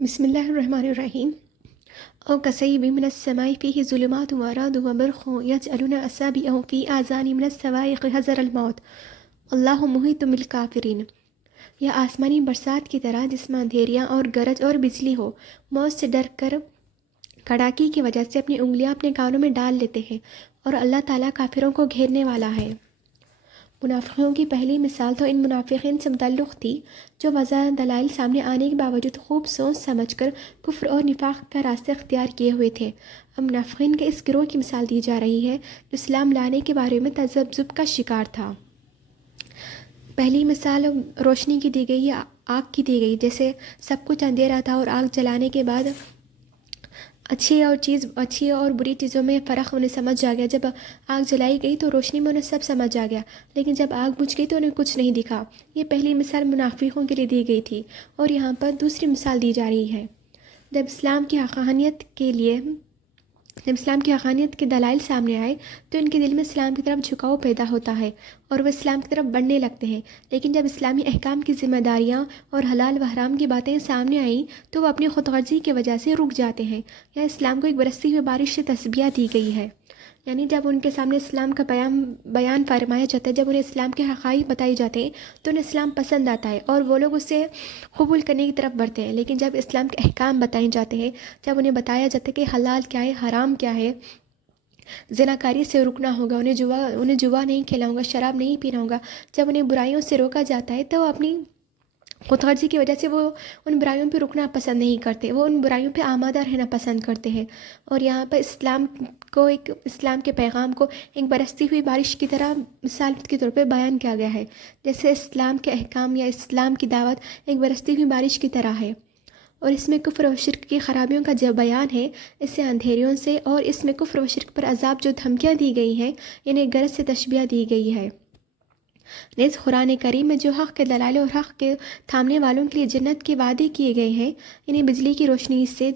بسم اللہ الرحمن الرحیم او کصیب من السماء فیہ ظلمات ورعد وبرق یجعلون اصابعهم فی آذانهم من الصواعق حذر الموت اللہ محیط بالکافرین۔ یا آسمانی برسات کی طرح جس میں اندھیریاں اور گرج اور بجلی ہو، موت سے ڈر کر کڑاکی کی وجہ سے اپنی انگلیاں اپنے کانوں میں ڈال لیتے ہیں، اور اللہ تعالیٰ کافروں کو گھیرنے والا ہے۔ منافقوں کی پہلی مثال تو ان منافقین سے متعلق تھی جو واضح دلائل سامنے آنے کے باوجود خوب سوچ سمجھ کر کفر اور نفاق کا راستہ اختیار کیے ہوئے تھے۔ اب منافقین کے اس گروہ کی مثال دی جا رہی ہے جو اسلام لانے کے بارے میں تذبذب کا شکار تھا۔ پہلی مثال روشنی کی دی گئی یا آگ کی دی گئی، جیسے سب کچھ اندھیرا تھا اور آگ جلانے کے بعد اچھی اور بری چیزوں میں فرق انہیں سمجھ آ گیا۔ جب آگ جلائی گئی تو روشنی میں انہیں سب سمجھ آ گیا، لیکن جب آگ بجھ گئی تو انہیں کچھ نہیں دکھا۔ یہ پہلی مثال منافقوں کے لیے دی گئی تھی، اور یہاں پر دوسری مثال دی جا رہی ہے۔ جب اسلام کی حقانیت کے دلائل سامنے آئے تو ان کے دل میں اسلام کی طرف جھکاؤ پیدا ہوتا ہے اور وہ اسلام کی طرف بڑھنے لگتے ہیں، لیکن جب اسلامی احکام کی ذمہ داریاں اور حلال و حرام کی باتیں سامنے آئیں تو وہ اپنی خود غرضی کی وجہ سے رک جاتے ہیں، یا اسلام کو ایک برستی ہوئی بارش سے تشبیہ دی گئی ہے۔ یعنی جب ان کے سامنے اسلام کا بیان فرمایا جاتا ہے، جب انہیں اسلام کے حقائق بتائی جاتے ہیں تو انہیں اسلام پسند آتا ہے اور وہ لوگ اسے قبول کرنے کی طرف بڑھتے ہیں، لیکن جب اسلام کے احکام بتائے جاتے ہیں، جب انہیں بتایا جاتا ہے کہ حلال کیا ہے، حرام کیا ہے، زناکاری سے رکنا ہوگا، انہیں جوا نہیں کھیلا ہوگا، شراب نہیں پینا ہوگا، جب انہیں برائیوں سے روکا جاتا ہے تو وہ اپنی خود غرضی کی وجہ سے وہ ان برائیوں پہ رکنا پسند نہیں کرتے، وہ ان برائیوں پہ آمادہ رہنا پسند کرتے ہیں۔ اور یہاں پر اسلام کے پیغام کو ایک برستی ہوئی بارش کی طرح مثال کے طور پہ بیان کیا گیا ہے، جیسے اسلام کے احکام یا اسلام کی دعوت ایک برستی ہوئی بارش کی طرح ہے، اور اس میں کفر و شرک کی خرابیوں کا جو بیان ہے، اس سے اندھیریوں سے، اور اس میں کفر و شرک پر عذاب جو دھمکیاں دی گئی ہیں، انہیں غرض سے تشبیہ دی گئی ہے۔ نیز قرآن کریم میں جو حق کے دلائل اور حق کے تھامنے والوں کے لیے جنت کے وعدے کیے گئے ہیں، انہیں بجلی کی روشنی سے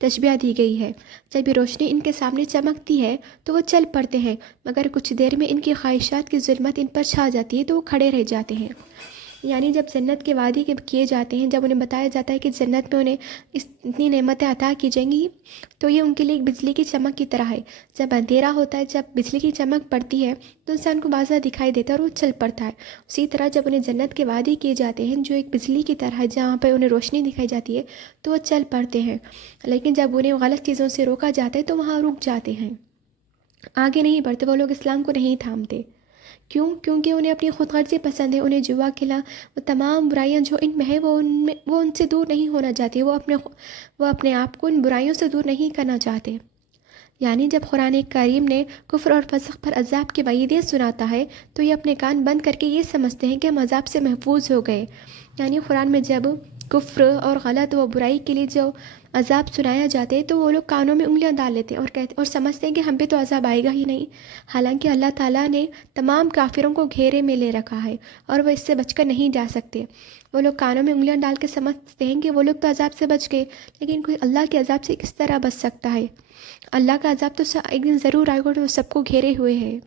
تشبیہ دی گئی ہے۔ جب یہ روشنی ان کے سامنے چمکتی ہے تو وہ چل پڑتے ہیں، مگر کچھ دیر میں ان کی خواہشات کی ظلمت ان پر چھا جاتی ہے تو وہ کھڑے رہ جاتے ہیں۔ یعنی جب جنت کے وعدے کیے جاتے ہیں، جب انہیں بتایا جاتا ہے کہ جنت میں انہیں اتنی نعمتیں عطا کی جائیں گی، تو یہ ان کے لیے ایک بجلی کی چمک کی طرح ہے۔ جب اندھیرا ہوتا ہے، جب بجلی کی چمک پڑتی ہے تو انسان کو واضح دکھائی دیتا ہے اور وہ چل پڑتا ہے۔ اسی طرح جب انہیں جنت کے وعدے کیے جاتے ہیں جو ایک بجلی کی طرح ہے، جہاں پہ انہیں روشنی دکھائی جاتی ہے تو وہ چل پڑتے ہیں، لیکن جب انہیں غلط چیزوں سے روکا جاتا ہے تو وہاں رک جاتے ہیں، آگے نہیں بڑھتے، وہ لوگ اسلام کو نہیں تھامتے۔ کیونکہ انہیں اپنی خود غرضی پسند ہے، انہیں جوا کھلا، وہ تمام برائیاں جو ان میں ہیں وہ ان سے دور نہیں ہونا چاہتی، وہ اپنے آپ کو ان برائیوں سے دور نہیں کرنا چاہتے۔ یعنی جب قرآن کریم نے کفر اور فسق پر عذاب کی وعیدیں سناتا ہے تو یہ اپنے کان بند کر کے یہ سمجھتے ہیں کہ ہم عذاب سے محفوظ ہو گئے۔ یعنی قرآن میں جب کفر اور غلط و برائی کے لیے جو عذاب سنایا جاتے ہیں تو وہ لوگ کانوں میں انگلیاں ڈال لیتے ہیں اور سمجھتے ہیں کہ ہم پہ تو عذاب آئے گا ہی نہیں، حالانکہ اللہ تعالیٰ نے تمام کافروں کو گھیرے میں لے رکھا ہے اور وہ اس سے بچ کر نہیں جا سکتے۔ وہ لوگ کانوں میں انگلیاں ڈال کے سمجھتے ہیں کہ وہ لوگ تو عذاب سے بچ گئے، لیکن کوئی اللہ کے عذاب سے کس طرح بچ سکتا ہے؟ اللہ کا عذاب تو ایک دن ضرور آئے گا اور وہ سب کو گھیرے ہوئے ہے۔